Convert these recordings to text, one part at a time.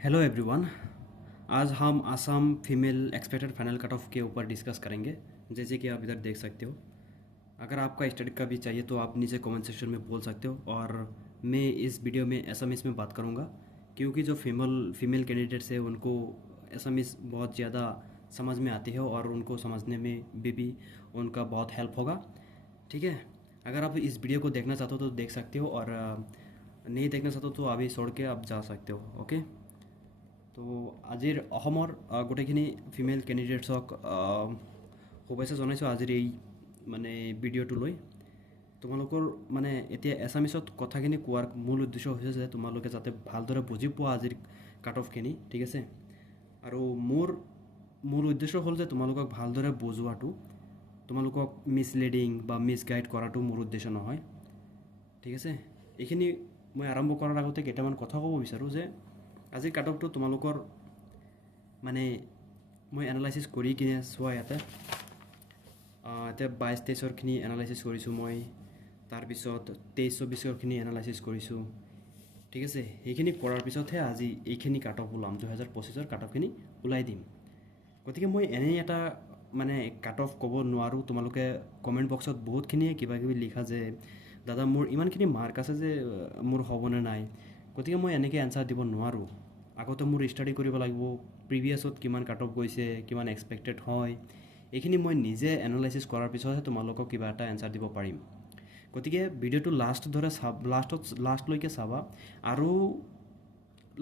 Hello everyone. आज हम Assam female expected final cut off के ऊपर डिस्कस करेंगे। जैसे कि आप इधर देख सकते हो, अगर आपका स्टडी का भी चाहिए तो आप नीचे कमेंट सेक्शन में बोल सकते हो। और मैं इस वीडियो में एसएमएस में बात करूंगा, क्योंकि जो फीमेल कैंडिडेट्स है उनको एसएमएस बहुत ज़्यादा समझ में आती है और उनको समझने में भी उनका बहुत हेल्प होगा। ठीक है, अगर आप इस वीडियो को देखना चाहते हो तो देख सकते हो, और नहीं देखना चाहते हो तो अभी छोड़ के आप जा सकते हो। ओके, তো আজিৰ অসমৰ গোটেইখিনি ফিমেল কেণ্ডিডেটছক শুভেচ্ছা জনাইছোঁ আজিৰ এই মানে ভিডিঅ'টো লৈ। তোমালোকৰ মানে এতিয়া এছামিছত কথাখিনি কোৱাৰ মূল উদ্দেশ্য হৈছে যে তোমালোকে যাতে ভালদৰে বুজি পোৱা আজিৰ কাট অফখিনি। ঠিক আছে, আৰু মোৰ মূল উদ্দেশ্য হ'ল যে তোমালোকক ভালদৰে বুজোৱাটো, তোমালোকক মিছলিডিং বা মিছগাইড কৰাটো মোৰ উদ্দেশ্য নহয়। ঠিক আছে, এইখিনি মই আৰম্ভ কৰাৰ আগতে কেইটামান কথা ক'ব বিচাৰোঁ যে আজিৰ কাট অফটো তোমালোকৰ মানে মই এনালাইচিছ কৰি কিনে চোৱা। ইয়াতে 22-23ৰখিনি এনালাইচিছ কৰিছোঁ মই, তাৰপিছত 23-24ৰখিনি এনালাইচিছ কৰিছোঁ। ঠিক আছে, সেইখিনি কৰাৰ পিছতহে আজি এইখিনি কাট অফ ওলাম, 2025ৰ কাট অফখিনি ওলাই দিম। গতিকে মই এনেই এটা মানে কাট অফ ক'ব নোৱাৰোঁ। তোমালোকে কমেণ্ট বক্সত বহুতখিনিয়ে কিবা কিবি লিখা যে দাদা মোৰ ইমানখিনি মাৰ্ক আছে যে মোৰ হ'বনে নাই। গতিকে মই এনেকৈ এনচাৰ দিব নোৱাৰোঁ। আগতে মোৰ ষ্টাডি কৰিব লাগিব, প্ৰিভিয়াছত কিমান কাট অফ গৈছে, কিমান এক্সপেক্টেড হয়, এইখিনি মই নিজে এনালাইচিছ কৰাৰ পিছতহে তোমালোকক কিবা এটা এনচাৰ দিব পাৰিম। গতিকে ভিডিঅ'টো লাষ্টলৈকে চাবা, আৰু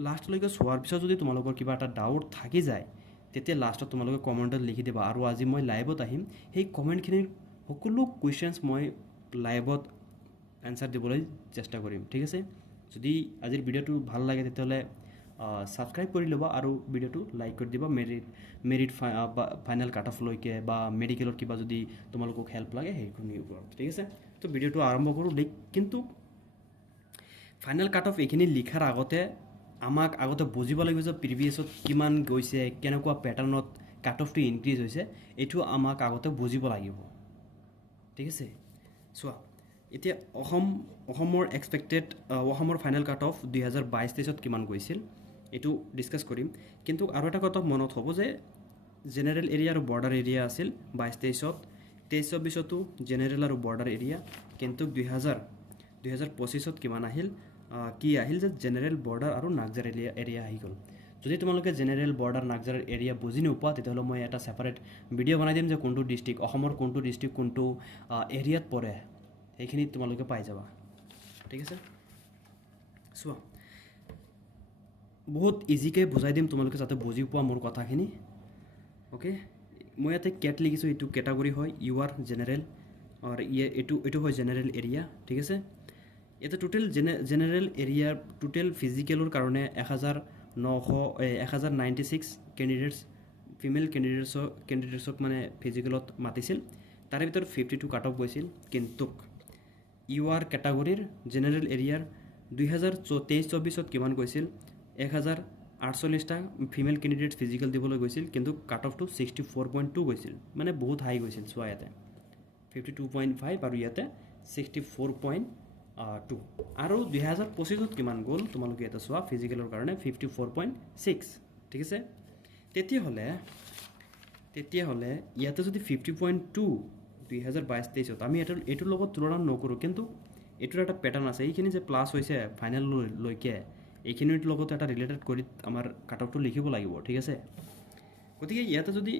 লাষ্টলৈকে চোৱাৰ পিছত যদি তোমালোকৰ কিবা এটা ডাউট থাকি যায় তেতিয়া লাষ্টত তোমালোকে কমেণ্টত লিখি দিবা, আৰু আজি মই লাইভত আহিম। সেই কমেণ্টখিনিৰ সকলো কুৱেশ্যনছ মই লাইভত এনচাৰ দিবলৈ চেষ্টা কৰিম। ঠিক আছে, যদি আজিৰ ভিডিঅ'টো ভাল লাগে তেতিয়াহ'লে ছাবস্ক্ৰাইব কৰি ল'বা আৰু ভিডিঅ'টো লাইক কৰি দিবা। মেৰিট ফাইনেল কাট অফলৈকে বা মেডিকেলৰ কিবা যদি তোমালোকক হেল্প লাগে সেইখিনিৰ ওপৰত। ঠিক আছে, তো ভিডিঅ'টো আৰম্ভ কৰোঁ। কিন্তু ফাইনেল কাট অফ এইখিনি লিখাৰ আগতে আমাক আগতে বুজিব লাগিব যে প্ৰিভিয়াছত কিমান গৈছে, কেনেকুৱা পেটাৰ্ণত কাট অফটো ইনক্ৰিজ হৈছে, এইটো আমাক আগতে বুজিব লাগিব। ঠিক আছে, চোৱা এতিয়া অসমৰ এক্সপেক্টেড অসমৰ ফাইনেল কাট অফ 2022-23ত কিমান গৈছিল এইটো ডিছকাছ কৰিম। কিন্তু আৰু এটা কথা মনত হ'ব যে জেনেৰেল এৰিয়া আৰু বৰ্ডাৰ এৰিয়া আছিল 22-23ত, 23-24তো জেনেৰেল আৰু বৰ্ডাৰ এৰিয়া। কিন্তু 2025ত কিমান আহিল, কি আহিল যে জেনেৰেল বৰ্ডাৰ আৰু নাগজাৰ এৰিয়া আহি গ'ল। যদি তোমালোকে জেনেৰেল বৰ্ডাৰ নাগজাৰ এৰিয়া বুজি নোপোৱা তেতিয়াহ'লে মই এটা ছেপাৰেট ভিডিঅ' বনাই দিম যে কোনটো ডিষ্ট্ৰিক্ট, অসমৰ কোনটো ডিষ্ট্ৰিক্ট কোনটো এৰিয়াত পৰে, সেইখিনি তোমালোকে পাই যাবা। ঠিক আছে, চোৱা বহুত ইজিকৈ বুজাই দিম তোমালোকে যাতে বুজি পোৱা মোৰ কথাখিনি। অ'কে, মই ইয়াতে কেট লিখিছোঁ, এইটো কেটাগৰী হয় ইউ আৰ জেনেৰেল, আৰু এইটো হয় জেনেৰেল এৰিয়া। ঠিক আছে, ইয়াতে টোটেল জেনেৰেল এৰিয়াৰ টোটেল ফিজিকেলৰ কাৰণে 1096 কেণ্ডিডেটছ ফিমেল কেণ্ডিডেটছক মানে ফিজিকেলত মাতিছিল। তাৰে ভিতৰত 52 কাট অফ গৈছিল। কিন্তু ইউ আৰ কেটাগৰীৰ জেনেৰেল এৰিয়াৰ 2023-24ত কিমান গৈছিল, 1048টা ফিমেল কেণ্ডিডেটছ ফিজিকেল দিবলৈ গৈছিল। কিন্তু কাট অফটো 64.2 গৈছিল, মানে বহুত হাই গৈছিল। চোৱা ইয়াতে 52.5 আৰু ইয়াতে 64.2। আৰু 2025ত কিমান গ'ল তোমালোকে ইয়াতে চোৱা, ফিজিকেলৰ কাৰণে 54.6। ঠিক আছে, তেতিয়াহ'লে ইয়াতে যদি 50.2 2022-23ত আমি এইটোৰ লগত তুলনা নকৰোঁ, কিন্তু এইটোৰ এটা পেটাৰ্ণ আছে। এইখিনি যে প্লাছ হৈছে ফাইনেললৈকে, এইখিনিৰ লগত এটা ৰিলেটেড কৰি আমাৰ কাট অফটো লিখিব লাগিব। ঠিক আছে, গতিকে ইয়াতে যদি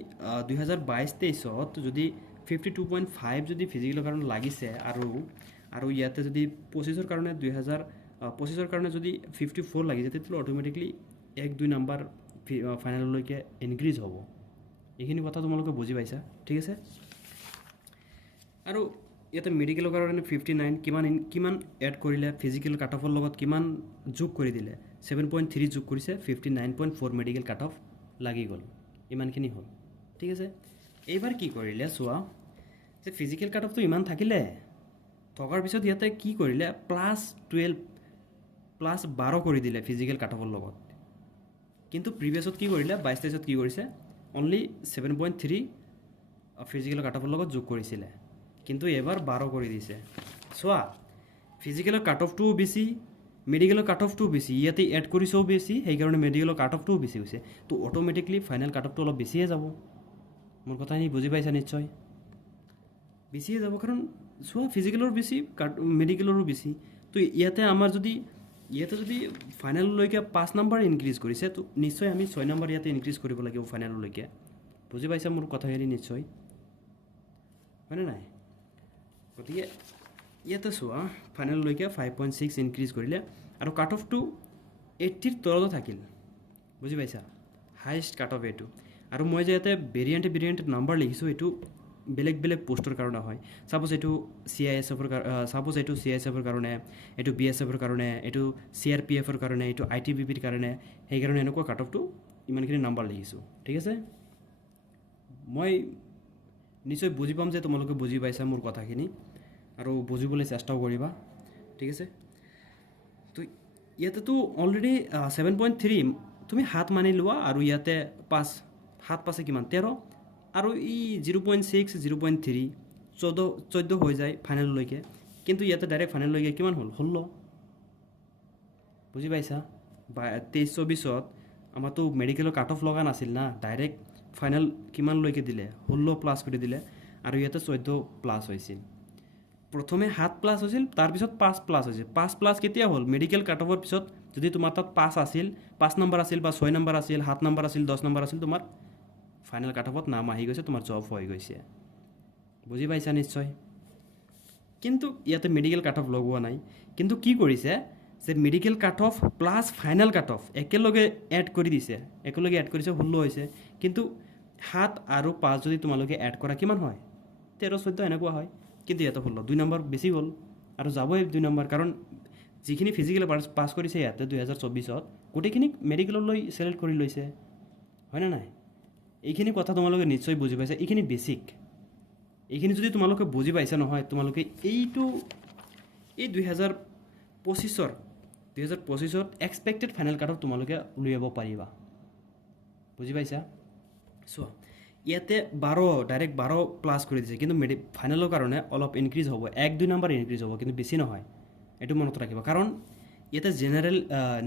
2022-23ত যদি 52.5 যদি ফিজিকেলৰ কাৰণে লাগিছে, আৰু ইয়াতে যদি 25ৰ কাৰণে 2025ৰ কাৰণে যদি 54 লাগিছে, তেতিয়াহ'লে অট'মেটিকলি 1-2 নাম্বাৰ ফাইনেললৈকে ইনক্ৰিজ হ'ব। এইখিনি কথা তোমালোকে বুজি পাইছা। ঠিক আছে, আৰু ইয়াতে মেডিকেলৰ কাৰণে 59 কিমান এড কৰিলে, ফিজিকেল কাট অফৰ লগত কিমান যোগ কৰি দিলে, 7.3 যোগ কৰিছে, 59.4 মেডিকেল কাট অফ লাগি গ'ল, ইমানখিনি হ'ল। ঠিক আছে, এইবাৰ কি কৰিলে চোৱা, যে ফিজিকেল কাট অফটো ইমান থাকিলে, থকাৰ পিছত ইয়াতে কি কৰিলে +12 কৰি দিলে ফিজিকেল কাট অফৰ লগত। কিন্তু প্ৰিভিয়াছত কি কৰিলে, 22-23ত কি কৰিছে, অনলি 7.3 ফিজিকেল কাট অফৰ লগত যোগ কৰিছিলে, কিন্তু এবাৰ 12 কৰি দিছে। চোৱা ফিজিকেলৰ কাট অফটোও বেছি, মেডিকেলৰ কাট অফটোও বেছি, ইয়াতে এড কৰিছেও বেছি, সেইকাৰণে মেডিকেলৰ কাট অফটোও বেছি হৈছে। তো অট'মেটিকলি ফাইনেল কাট অফটো অলপ বেছিয়ে যাব। মোৰ কথাখিনি বুজি পাইছা নিশ্চয়, বেছিয়ে যাব, কাৰণ চোৱা ফিজিকেলৰ বেছি মেডিকেলৰো বেছি। তো ইয়াতে আমাৰ যদি ফাইনেললৈকে 5 নম্বৰ ইনক্ৰিজ কৰিছে, তো নিশ্চয় আমি 6 নম্বৰ ইয়াতে ইনক্ৰিজ কৰিব লাগিব ফাইনেললৈকে। বুজি পাইছা মোৰ কথাখিনি নিশ্চয়, হয়নে নাই? গতিকে ইয়াতে চোৱা ফাইনেললৈকে 5.6 ইনক্ৰিজ কৰিলে আৰু কাট অফটো 80ৰ তলতে থাকিল। বুজি পাইছা, হায়েষ্ট কাট অফ এইটো। আৰু মই যে ইয়াতে ভেৰিয়েণ্ট নাম্বাৰ লিখিছোঁ, এইটো বেলেগ বেলেগ পোষ্টৰ কাৰণে হয়। ছাপ'জ এইটো CISFৰ কাৰণে, এইটো BSFৰ কাৰণে, এইটো CRPFৰ কাৰণে, এইটো ITBPৰ কাৰণে, সেইকাৰণে এনেকুৱা কাট অফটো ইমানখিনি নাম্বাৰ লিখিছোঁ। ঠিক আছে, মই নিশ্চয় বুজি পাম যে তোমালোকে বুজি পাইছা মোৰ কথাখিনি, আৰু বুজিবলৈ চেষ্টাও কৰিবা। ঠিক আছে, তো ইয়াতেতো অলৰেডি 7.3 তুমি 7 মানি লোৱা, আৰু ইয়াতে 5, 7 5 কিমান 13, আৰু ই 0.6 0.3 14 হৈ যায় ফাইনেললৈকে। কিন্তু ইয়াতে ডাইৰেক্ট ফাইনেললৈকে কিমান হ'ল? 16। বুজি পাইছা? 23-24 আমাৰতো মেডিকেলৰ কাট অফ লগা নাছিল না, ডাইৰেক্ট ফাইনেল কিমানলৈকে দিলে? 16 প্লাছ কৰি দিলে, আৰু ইয়াতে 14 প্লাছ হৈছিল। প্ৰথমে 7 প্লাছ হৈছিল, তাৰপিছত 5 প্লাছ হৈছিল। 5 প্লাছ কেতিয়া হ'ল? মেডিকেল কাট অফৰ পিছত যদি তোমাৰ তাত 5 আছিল, 5 নম্বৰ আছিল, বা 6 নম্বৰ আছিল, 7 নম্বৰ আছিল, 10 নম্বৰ আছিল, তোমাৰ ফাইনেল কাট অফত নাম আহি গৈছে, তোমাৰ জব হৈ গৈছে। বুজি পাইছা নিশ্চয়? কিন্তু ইয়াতে মেডিকেল কাট অফ লগোৱা নাই। কিন্তু কি কৰিছে যে medical cut off plus final cut off একেলগে এড কৰি দিছে, একেলগে এড কৰিছে, 16 হৈছে। কিন্তু 7 আৰু 5 যদি তোমালোকে এড কৰা কিমান হয়? 13-14 এনেকুৱা হয়। কিন্তু ইয়াতে 16, 2 নম্বৰ বেছি গ'ল, আৰু যাবই 2 নম্বৰ, কাৰণ যিখিনি ফিজিকেল পাছ কৰিছে ইয়াতে 2024-ত গোটেইখিনি মেডিকেললৈ চিলেক্ট কৰি লৈছে, হয়নে নাই? এইখিনি কথা তোমালোকে নিশ্চয় বুজি পাইছা, এইখিনি বেছিক। এইখিনি যদি তোমালোকে বুজি পাইছা নহয়, তোমালোকে এই 2025-ত এক্সপেক্টেড ফাইনেল কাট অফ তোমালোকে উলিয়াব পাৰিবা। বুজি পাইছা? চোৱা ইয়াতে 12 ডাইৰেক্ট 12 প্লাছ কৰি দিছে, কিন্তু ফাইনেলৰ কাৰণে অলপ ইনক্ৰিজ হ'ব, 1-2 নম্বৰ ইনক্ৰিজ হ'ব, কিন্তু বেছি নহয়। এইটো মনত ৰাখিব, কাৰণ ইয়াতে জেনেৰেল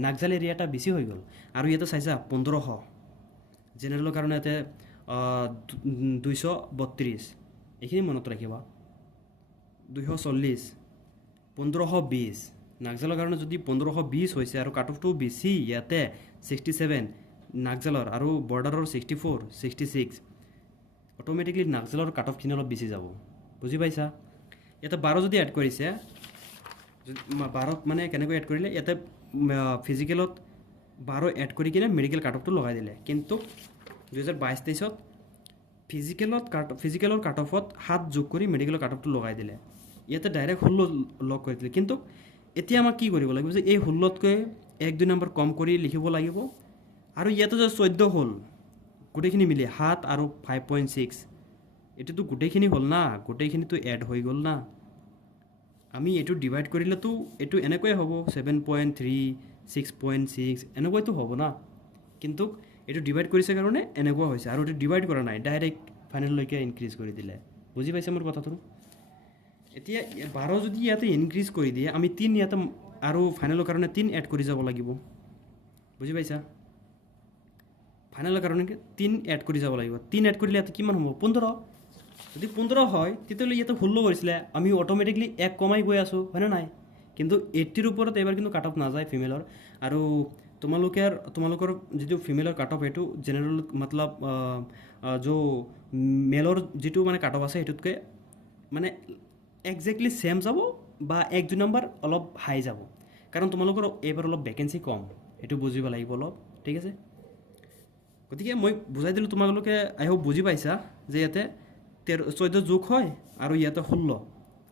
নাগজাল এৰিয়াটা বেছি হৈ গ'ল। আৰু ইয়াতে চাইছা 1500, জেনেৰেলৰ কাৰণে ইয়াতে 232, এইখিনি মনত ৰাখিবা। 240, 1520, নাগজালৰ কাৰণে যদি 1520 হৈছে, আৰু কাট অফটো বেছি ইয়াতে 67 নাগজালৰ, আৰু বৰ্ডাৰৰ 64, 66, অট'মেটিকলি নাগজালৰ কাট অফখিনি অলপ বেছি যাব। বুজি পাইছা? ইয়াতে 12 যদি এড কৰিছে, 12 মানে কেনেকৈ এড কৰিলে, ইয়াতে ফিজিকেলত 12 এড কৰি কিনে মেডিকেল কাট অফটো লগাই দিলে। কিন্তু 2022-23-ত ফিজিকেলৰ কাট অফত 7 যোগ কৰি মেডিকেলৰ কাট অফটো লগাই দিলে। ইয়াতে ডাইৰেক্ট 16 লগ কৰি দিলে। কিন্তু এতিয়া আমাক কি কৰিব লাগিব যে এই 16তকৈ 1-2 নম্বৰ কম কৰি লিখিব লাগিব। আৰু ইয়াতে যে 14 হ'ল, গোটেইখিনি মিলি 7 আৰু 5.6, এইটোতো গোটেইখিনি হ'ল না, গোটেইখিনিতো এড হৈ গ'ল না। আমি এইটো ডিভাইড কৰিলেতো এইটো এনেকুৱাই হ'ব, 7.3, 6.6 এনেকুৱাইতো হ'ব না। কিন্তু এইটো ডিভাইড কৰিছে কাৰণে এনেকুৱা হৈছে, আৰু এইটো ডিভাইড কৰা নাই, ডাইৰেক্ট ফাইনেললৈকে ইনক্ৰিজ কৰি দিলে। বুজি পাইছে মোৰ কথাটো? এতিয়া 12 যদি ইয়াতে ইনক্ৰিজ কৰি দিয়ে, আমি 3 ইয়াতে আৰু ফাইনেলৰ কাৰণে 3 এড কৰি যাব লাগিব। বুজি পাইছা? ফাইনেলৰ কাৰণে 3 এড কৰি যাব লাগিব। 3 এড কৰিলে ইয়াতে কিমান হ'ব? 15। যদি 15 হয়, তেতিয়াহ'লে ইয়াতে 16 কৰিছিলে, আমি অট'মেটিকলি 1 কমাই গৈ আছোঁ, হয়নে নাই? কিন্তু 80ৰ ওপৰত এইবাৰ কিন্তু কাট অফ নাযায় ফিমেলৰ। আৰু তোমালোকৰ যিটো ফিমেলৰ কাট অফ, এইটো জেনেৰেল মতলব মেলৰ যিটো মানে কাট অফ আছে, সেইটোতকৈ মানে একজেক্টলি ছেম যাব, বা 1-2 নম্বৰ অলপ হাই যাব, কাৰণ তোমালোকৰ এইবাৰ অলপ ভেকেঞ্চি কম, সেইটো বুজিব লাগিব অলপ। ঠিক আছে, গতিকে মই বুজাই দিলোঁ তোমালোকে, আই হোপ বুজি পাইছা যে ইয়াতে 14 যোগ হয়, আৰু ইয়াতে 16।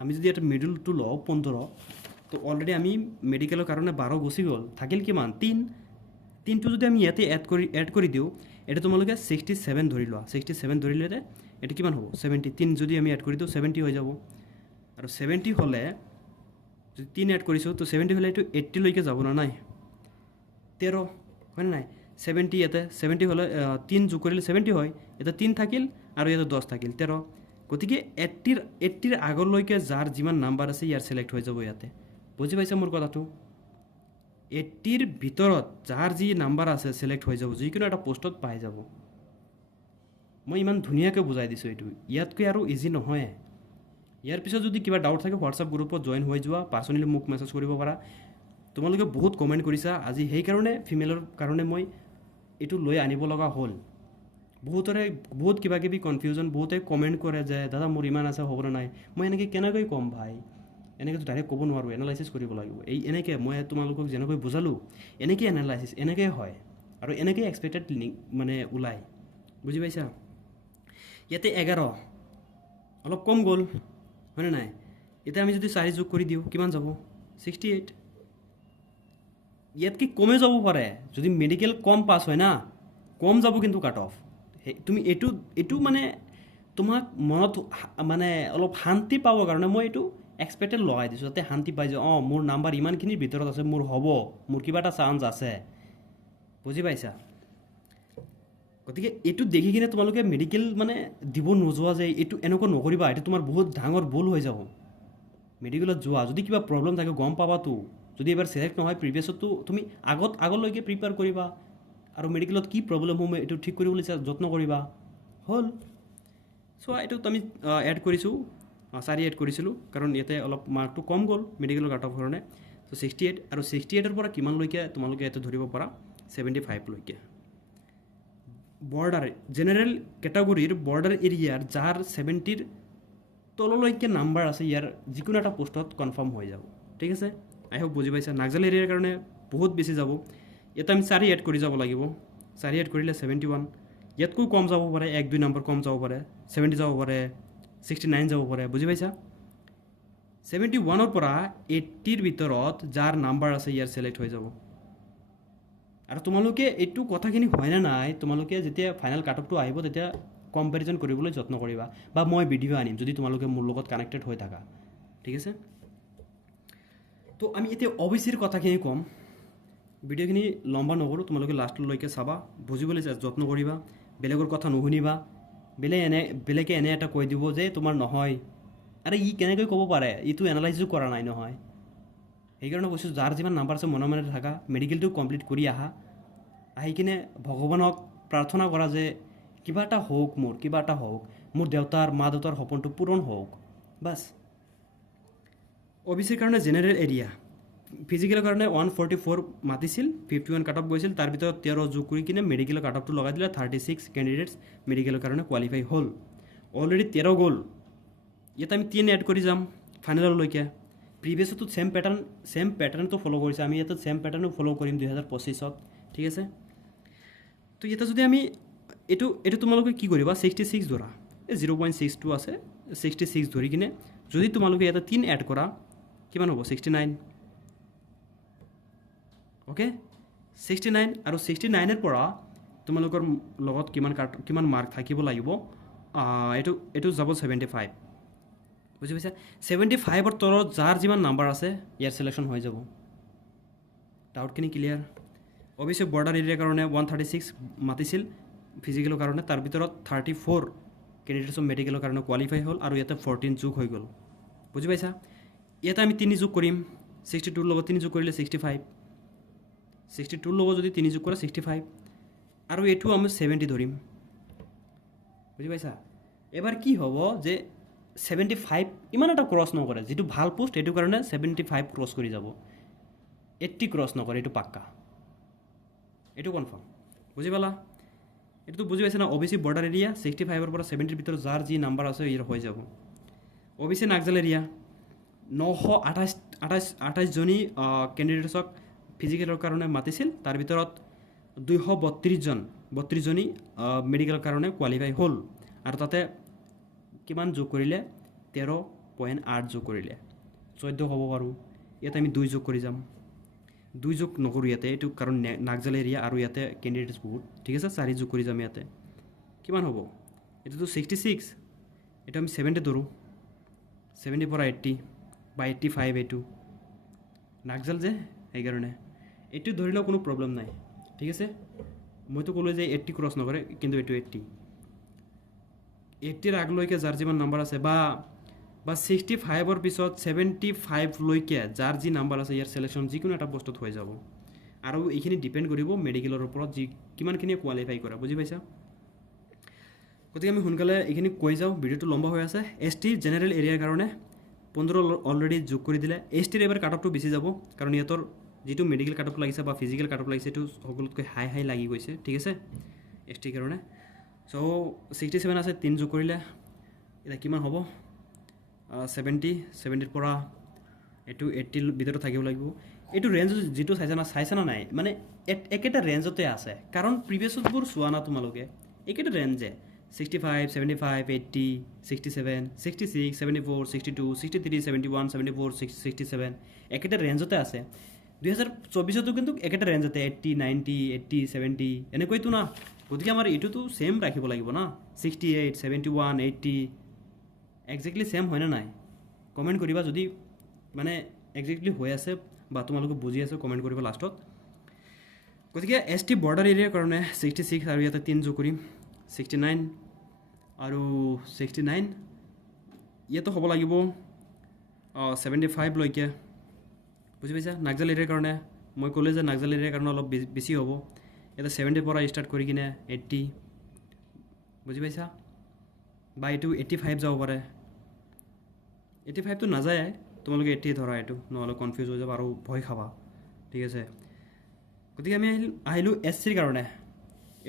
আমি যদি ইয়াতে মিডলটো লওঁ 15, তো অলৰেডি আমি মেডিকেলৰ কাৰণে 12 গুচি গ'ল, থাকিল কিমান? 3টো যদি আমি ইয়াতে এড কৰি দিওঁ, এটা তোমালোকে 67 ধৰি লোৱা। 67 ধৰিলে এইটো কিমান হ'ব? 70। 3 যদি আমি এড কৰি দিওঁ 70 হৈ যাব। আৰু 70 হ'লে যদি 3 এড কৰিছোঁ, তো 70 হ'লে এইটো 80লৈকে যাব না নাই? 13, হয়নে নাই? 70 ইয়াতে 70 হ'লে 3 যোগ কৰিলে 70 হয়। ইয়াতে 3 থাকিল, আৰু ইয়াতে 10 থাকিল, 13। গতিকে 80ৰ আগলৈকে যাৰ যিমান নাম্বাৰ আছে, ইয়াৰ চিলেক্ট হৈ যাব ইয়াতে। বুজি পাইছা মোৰ কথাটো? 80ৰ ভিতৰত যাৰ যি নাম্বাৰ আছে ছিলেক্ট হৈ যাব, যিকোনো এটা পোষ্টত পাই যাব। মই ইমান ধুনীয়াকৈ বুজাই দিছোঁ এইটো, ইয়াতকৈ আৰু ইজি নহয়। ইয়াৰ পিছত যদি কিবা ডাউট থাকে হোৱাটছআপ গ্ৰুপত জইন হৈ যোৱা, পাৰ্চনেলি মোক মেছেজ কৰিব পাৰা। তোমালোকে বহুত কমেণ্ট কৰিছা আজি, সেইকাৰণে ফিমেলৰ কাৰণে মই এইটো লৈ আনিব লগা হ'ল। বহুতৰে বহুত কিবা কিবি কনফিউজন, বহুতে কমেণ্ট কৰে যে দাদা মোৰ ইমান আছে হ'বলৈ নাই। মই এনেকৈ কেনেকৈ ক'ম ভাই, এনেকৈতো ডাইৰেক্ট ক'ব নোৱাৰোঁ, এনালাইচিছ কৰিব লাগিব। এনেকৈ মই তোমালোকক যেনেকৈ বুজালোঁ এনেকৈ এনালাইচিছ এনেকৈ হয় আৰু এনেকৈ এক্সপেক্টেড লিংক মানে ওলায়, বুজি পাইছা? ইয়াতে 11 অলপ কম গ'ল হয়নে নাই? এতিয়া আমি যদি 4 যোগ কৰি দিওঁ কিমান যাব? 68। ইয়াতকৈ কমে যাব পাৰে যদি মেডিকেল কম পাছ হয় না, কম যাব কিন্তু কাট অফ। তুমি এইটো মানে তোমাক মনত মানে অলপ শান্তি পাবৰ কাৰণে মই এইটো এক্সপেক্টেড লগাই দিছোঁ, যাতে শান্তি পাই যে মোৰ নাম্বাৰ ইমানখিনিৰ ভিতৰত আছে, মোৰ হ'ব, মোৰ কিবা এটা চান্স আছে, বুজি পাইছা? গতিকে এইটো দেখি কিনে তোমালোকে মেডিকেল মানে দিব নোযোৱা যে এইটো এনেকুৱা নকৰিবা, এইটো তোমাৰ বহুত ডাঙৰ ভুল হৈ যাব। মেডিকেলত যোৱা, যদি কিবা প্ৰব্লেম থাকে গম পাবাতো। যদি এবাৰ ছিলেক্ট নহয় প্ৰিভিয়াছতো তুমি আগলৈকে প্ৰিপেয়াৰ কৰিবা আৰু মেডিকেলত কি প্ৰব্লেম হ'ব এইটো ঠিক কৰিবলৈ যত্ন কৰিবা, হ'ল। চ' এইটোত আমি এড কৰিছোঁ 4 এড কৰিছিলোঁ, কাৰণ ইয়াতে অলপ মাৰ্কটো কম গ'ল মেডিকেলৰ কাট অফৰ কাৰণে। চ' 68 আৰু 68ৰ পৰা কিমানলৈকে তোমালোকে ইয়াতে ধৰিব পাৰা? 75লৈকে। বৰ্ডাৰ জেনেৰেল কেটাগৰীৰ বৰ্ডাৰ এৰিয়াৰ যাৰ 70ৰ তললৈকে নাম্বাৰ আছে, ইয়াৰ যিকোনো এটা পোষ্টত কনফাৰ্ম হৈ যাব, ঠিক আছে? আই হোপ বুজি পাইছা। নাগজাল এৰিয়াৰ কাৰণে বহুত বেছি যাব, ইয়াতে আমি 4 এড কৰি যাব লাগিব। 4 এড কৰিলে 71, ইয়াতকৈ কম যাব পাৰে, 1-2 নম্বৰ কম যাব পাৰে, 70 যাব পাৰে, 69 যাব পাৰে, বুজি পাইছা? 71ৰ পৰা 80ৰ ভিতৰত যাৰ নাম্বাৰ আছে ইয়াৰ ছিলেক্ট হৈ যাব। আৰু তোমালোকে এইটো কথাখিনি হয়নে নাই, তোমালোকে যেতিয়া ফাইনেল কাট অফটো আহিব তেতিয়া কম্পেৰিজন কৰিবলৈ যত্ন কৰিবা, বা মই ভিডিঅ' আনিম যদি তোমালোকে মোৰ লগত কানেক্টেড হৈ থাকা, ঠিক আছে? তো আমি এতিয়া OBCৰ কথাখিনি ক'ম। ভিডিঅ'খিনি লম্বা নকৰোঁ, তোমালোকে লাষ্টলৈকে চাবা, বুজিবলৈ যত্ন কৰিবা, বেলেগৰ কথা নুশুনিবা। বেলেগে এনে এটা কৈ দিব যে তোমাৰ নহয়, আৰে ই কেনেকৈ ক'ব পাৰে, ইটো এনালাইজো কৰা নাই নহয়। সেইকাৰণে কৈছোঁ যাৰ যিমান নাম্বাৰ আছে মনে মনে থাকা, মেডিকেলটো কমপ্লিট কৰি আহি কিনে ভগৱানক প্ৰাৰ্থনা কৰা যে কিবা এটা হওক, কিবা এটা হওক, মোৰ দেউতাৰ মা দেউতাৰ সপোনটো পূৰণ হওক, বাছ। OBCৰ কাৰণে জেনেৰেল এৰিয়া ফিজিকেলৰ কাৰণে 144 মাতিছিল, 51 কাট অফ গৈছিল, তাৰ ভিতৰত 13 যোগ কৰি কিনে মেডিকেলৰ কাট অফটো লগাই দিলে। 36 কেণ্ডিডেটছ মেডিকেলৰ কাৰণে কোৱালিফাই হ'ল। অলৰেডি 13 গ'ল, ইয়াত আমি 3 এড কৰি যাম ফাইনেললৈকে। প্ৰিভিয়াছতো ছেম পেটাৰ্ণটো ফ'ল' কৰিছে, আমি ইয়াতে ছেম পেটাৰ্ণো ফ'ল' কৰিম 2025-ত, ঠিক আছে? তো ইয়াতে যদি আমি এইটো তোমালোকে কি কৰিবা, 66 ধৰা, 0.62 আছে, 66 ধৰি কিনে যদি তোমালোকে ইয়াতে 3 এড কৰা কিমান হ'ব? 69, অ'কে? 69 আৰু 69ৰ পৰা তোমালোকৰ লগত কিমান মাৰ্ক থাকিব লাগিব, এইটো যাব 75, বুজি পাইছা? 75ৰ তলত যাৰ যিমান নাম্বাৰ আছে ইয়াৰ ছিলেকশ্যন হৈ যাব। ডাউটখিনি ক্লিয়াৰ? অৱশ্যে বৰ্ডাৰ এৰিয়াৰ কাৰণে 136 মাতিছিল ফিজিকেলৰ কাৰণে, তাৰ ভিতৰত 34 কেণ্ডিডেটছ অফ মেডিকেলৰ কাৰণে কোৱালিফাই হ'ল, আৰু ইয়াতে 14 যোগ হৈ গ'ল, বুজি পাইছা? ইয়াতে আমি 3 যোগ কৰিম, 62ৰ লগত 3 যোগ কৰিলে 65, 62ৰ লগত যদি 3 যোগ কৰা 65, আৰু এইটো আমি 70 ধৰিম, বুজি পাইছা? এবাৰ কি হ'ব যে 75 ইমান এটা ক্ৰছ নকৰে, যিটো ভাল পোষ্ট এইটো কাৰণে 75 ক্ৰছ কৰি যাব, 80 ক্ৰছ নকৰে, এইটো পাক্কা, এইটো কনফাৰ্ম, বুজি পালা? এইটো বুজি পাইছে না? OBC বৰ্ডাৰ এৰিয়া 65ৰ পৰা 70ৰ ভিতৰত যাৰ যি নাম্বাৰ আছে ইয়াৰ হৈ যাব। OBC নাগজাল এৰিয়া 928জনী কেণ্ডিডেটছক ফিজিকেলৰ কাৰণে মাতিছিল, তাৰ ভিতৰত 232জনী মেডিকেলৰ কাৰণে কোৱালিফাই হ'ল, আৰু তাতে কিমান যোগ কৰিলে? 13.8 যোগ কৰিলে, 14 হ'ব পাৰোঁ। ইয়াতে আমি 2 যোগ কৰি যাম, 2 যোগ নকৰোঁ ইয়াতে, এইটো কাৰণ নাগজাল এৰিয়া আৰু ইয়াতে কেণ্ডিডেটছ বহুত, ঠিক আছে? 4 যোগ কৰি যাম ইয়াতে, কিমান হ'ব? এইটোতো 66, এইটো আমি 70 ধৰোঁ, 70 পৰা 80 বা 85, এইটো নাগজাল যে সেইকাৰণে এইটো ধৰিলেও কোনো প্ৰব্লেম নাই, ঠিক আছে? মইতো ক'লোঁ যে 80 ক্ৰছ নকৰে, কিন্তু এইটো 80ৰ আগলৈকে যাৰ যিমান নাম্বাৰ আছে, বা 65ৰ পিছত 75লৈকে যাৰ যি নাম্বাৰ আছে ইয়াৰ ছিলেকশ্যন যিকোনো এটা পোষ্টত হৈ যাব। আৰু এইখিনি ডিপেণ্ড কৰিব মেডিকেলৰ ওপৰত যি কিমানখিনি কোৱালিফাই কৰা বুজি পাইছা গতিকে আমি সোনকালে এইখিনি কৈ যাওঁ ভিডিঅ'টো লম্বা হৈ আছে এছ টি জেনেৰেল এৰিয়াৰ কাৰণে 15 অলৰেডি যোগ কৰি দিলে এছ টিৰ এবাৰ কাট অফটো বেছি যাব কাৰণ ইহঁতৰ যিটো মেডিকেল কাট অফ লাগিছে বা ফিজিকেল কাট অফ লাগিছে এইটো সকলোতকৈ হাই লাগি গৈছে ঠিক আছে এছ টিৰ কাৰণে চ' 67 আছে 3 যোগ কৰিলে এতিয়া কিমান হ'ব 70ৰ পৰা এইটো 80ৰ ভিতৰত থাকিব লাগিব এইটো ৰেঞ্জ যিটো চাইছা না নাই মানে একেটা ৰেঞ্জতে আছে কাৰণ প্ৰিভিয়াছবোৰ চোৱা না তোমালোকে একেটা ৰেঞ্জে 65, 75, 80, 67, 66, 74, 62, 63, 71, 74, 67 একেটা ৰেঞ্জতে আছে 2024তো কিন্তু একেটা ৰেঞ্জতে 80, 90, 80, 70 এনেকৈতো না গতিকে আমাৰ এইটোতো সেম ৰাখিব লাগিব না 68, 71, 80 এক্সেক্টলি সেম হয় না নাই কমেণ্ট কৰিবা যদি মানে এক্সেক্টলি হৈ আছে বা তোমালোকে বুজি আছে কমেণ্ট কৰিব লাষ্টত গতিকে এছ টি বৰ্ডাৰ এৰিয়াৰ কাৰণে 66 আৰু ইয়াতে 3 যোগ কৰিম 69 আৰু 69 ইয়াতো হ'ব লাগিব 75 লৈকে বুজি পাইছা নাগজাল এৰিয়াৰ কাৰণে মই ক'লে যে নাগজাল এৰিয়াৰ কাৰণে অলপ বেছি হ'ব ইয়াতে 70 পৰা ষ্টাৰ্ট কৰি কিনে 80 বুজি পাইছা বা এইটো 85 যাব পাৰে 85 তো নাযায় তোমালোকে 80 ধৰা এইটো নহ'লে কনফিউজ হৈ যাব আৰু ভয় খাবা ঠিক আছে গতিকে আমি আহিলোঁ এছ চিৰ কাৰণে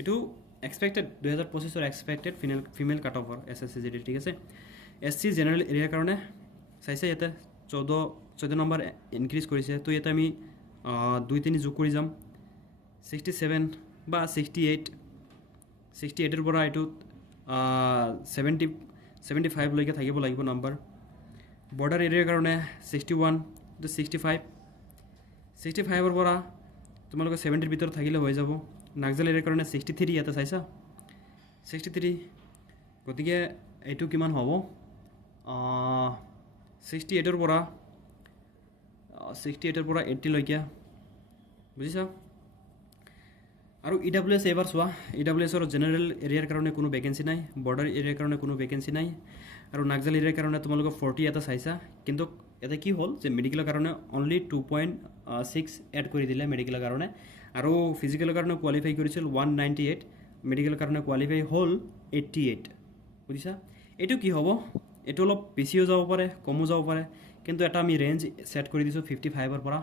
এইটো এক্সপেক্টেড 2025 এক্সপেক্টেড ফিমেল কাট অফৰ S S C G D ঠিক আছে এছ চি জেনেৰেল এৰিয়াৰ কাৰণে চাইছে ইয়াতে 14 নম্বৰ ইনক্ৰিজ কৰিছে তো ইয়াতে আমি 2-3 যোগ কৰি যাম 67 বা 68ৰ পৰা এইটো 75 লৈকে থাকিব লাগিব নাম্বাৰ বৰ্ডাৰ এৰিয়াৰ কাৰণে 61 to 65ৰ পৰা তোমালোকে 70ৰ ভিতৰত থাকিলে হৈ যাব নাগজাল এৰিয়াৰ কাৰণে 63 ইয়াতে চাইছা 63 গতিকে এইটো কিমান হ'ব 68ৰ পৰা 80 লৈকে বুজিছা আৰু EWS এবাৰ চোৱা EWSৰ জেনেৰেল এৰিয়াৰ কাৰণে কোনো ভেকেঞ্চি নাই বৰ্ডাৰ এৰিয়াৰ কাৰণে কোনো ভেকেঞ্চি নাই আৰু নাগজাল এৰিয়াৰ কাৰণে তোমালোকে 40 এটা চাইছা কিন্তু এটা কি হ'ল যে মেডিকেলৰ কাৰণে অনলি 2.6 এড কৰি দিলে মেডিকেলৰ কাৰণে আৰু ফিজিকেলৰ কাৰণে কোৱালিফাই কৰিছিল 198 মেডিকেলৰ কাৰণে কোৱালিফাই হ'ল 88 বুজিছা এইটো কি হ'ব এইটো অলপ বেছিও যাব পাৰে কমো যাব পাৰে কিন্তু এটা আমি ৰেঞ্জ সেট কৰি দিছোঁ 55ৰ পৰা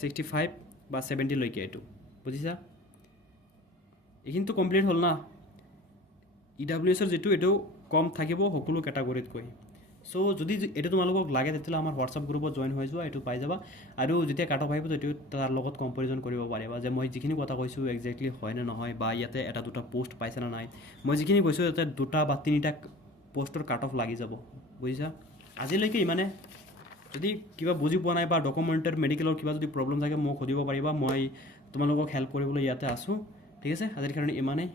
65 বা 70 লৈকে এইটো বুজিছা এইখিনিতো কমপ্লিট হ'ল না EWSৰ যিটো এইটো কম থাকিব সকলো কেটাগৰীতকৈ সো যদি এটা তোমালোকক লাগে তেতিয়াহ'লে আমাৰ হোৱাটছআপ গ্ৰুপত জয়েন হৈ যোৱা এইটো পাই যাবা আৰু যেতিয়া কাট অফ আহিব এইটো তাৰ লগত কম্পেৰিজন কৰিব পাৰিবা যে মই যিখিনি কথা কৈছোঁ এক্সেক্টলি হয় নে নহয় বা ইয়াতে এটা দুটা পোষ্ট পাইছে না নাই মই যিখিনি কৈছোঁ ইয়াতে দুটা বা তিনিটা পোষ্টৰ কাট অফ লাগি যাব বুজিছা আজিলৈকে ইমানে যদি কিবা বুজি পোৱা নাই বা ডকুমেণ্টেৰ মেডিকেলৰ কিবা যদি প্ৰব্লেম থাকে মোক সুধিব পাৰিবা মই তোমালোকক হেল্প কৰিবলৈ ইয়াতে আছোঁ ঠিক আছে আজিৰ কাৰণে ইমানেই